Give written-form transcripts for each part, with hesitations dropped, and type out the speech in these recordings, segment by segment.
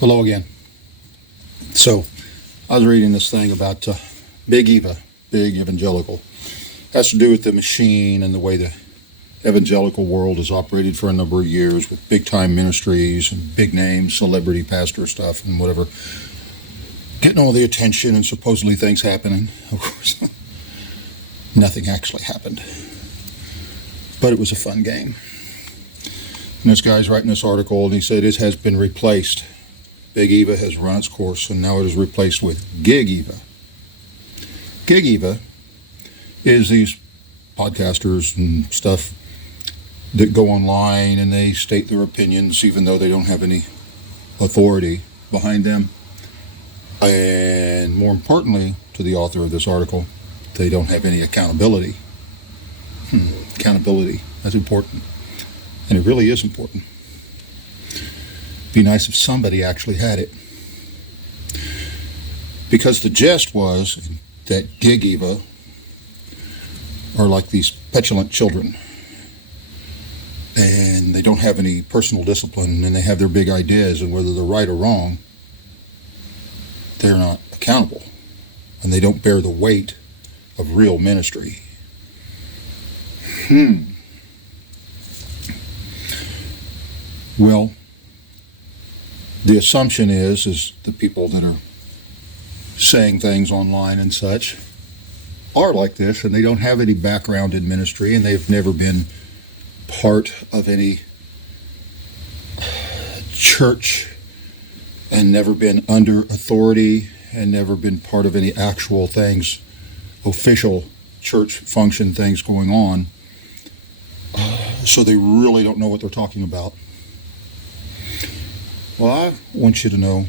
Hello again. So, I was reading this thing about Big Eva, Big Evangelical. It has to do with the machine and the way the evangelical world has operated for a number of years with big-time ministries and big names, celebrity pastor stuff and whatever. Getting all the attention and supposedly things happening. Of course, nothing actually happened. But it was a fun game. And this guy's writing this article and he said it has been replaced. Big Eva has run its course and now it is replaced with Gig Eva. Gig Eva is these podcasters and stuff that go online and they state their opinions even though they don't have any authority behind them. And more importantly to the author of this article, they don't have any accountability. Accountability, that's important. And it really is important. Be nice if somebody actually had it. Because the gist was that Gig Eva are like these petulant children. And they don't have any personal discipline and they have their big ideas, and whether they're right or wrong, they're not accountable. And they don't bear the weight of real ministry. Well, the assumption is the people that are saying things online and such are like this, and they don't have any background in ministry, and they've never been part of any church, and never been under authority, and never been part of any actual things, official church function things going on. So they really don't know what they're talking about. Well, I want you to know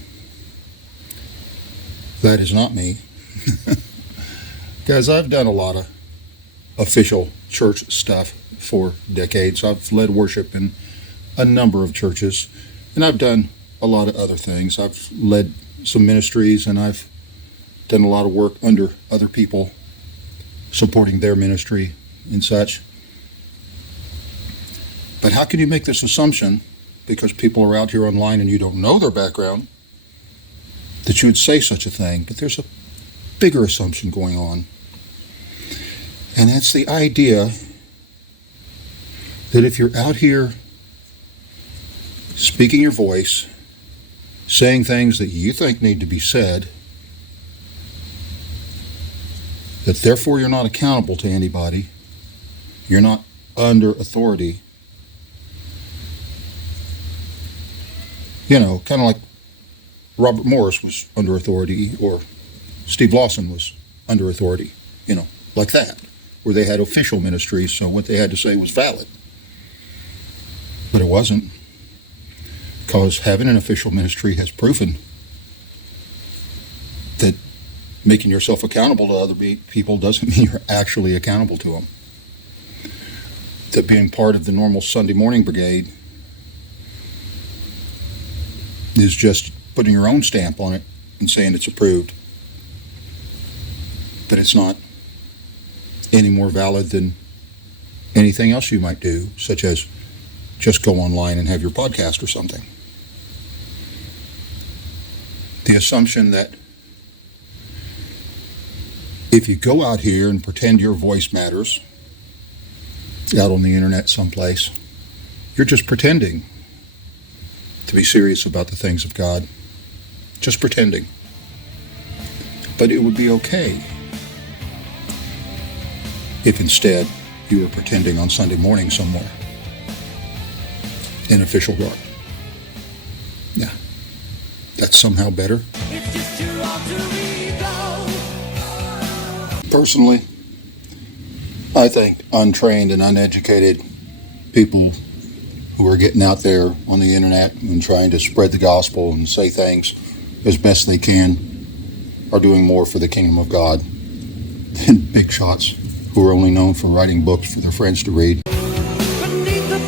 that is not me. Guys, I've done a lot of official church stuff for decades. I've led worship in a number of churches, and I've done a lot of other things. I've led some ministries, and I've done a lot of work under other people, supporting their ministry and such. But how can you make this assumption, because people are out here online and you don't know their background, that you would say such a thing? But there's a bigger assumption going on. And that's the idea that if you're out here speaking your voice, saying things that you think need to be said, that therefore you're not accountable to anybody, you're not under authority. You know, kind of like Robert Morris was under authority, or Steve Lawson was under authority, you know, like that, where they had official ministries, so what they had to say was valid. But it wasn't, because having an official ministry has proven that making yourself accountable to other people doesn't mean you're actually accountable to them. That being part of the normal Sunday morning brigade is just putting your own stamp on it and saying it's approved. But it's not any more valid than anything else you might do, such as just go online and have your podcast or something. The assumption that if you go out here and pretend your voice matters out on the internet someplace, you're just pretending to be serious about the things of God. Just pretending. But it would be okay if instead you were pretending on Sunday morning somewhere in official garb. Yeah. That's somehow better. It's just too hard to Personally, I think untrained and uneducated people who are getting out there on the internet and trying to spread the gospel and say things as best they can are doing more for the kingdom of God than big shots who are only known for writing books for their friends to read. Beneath the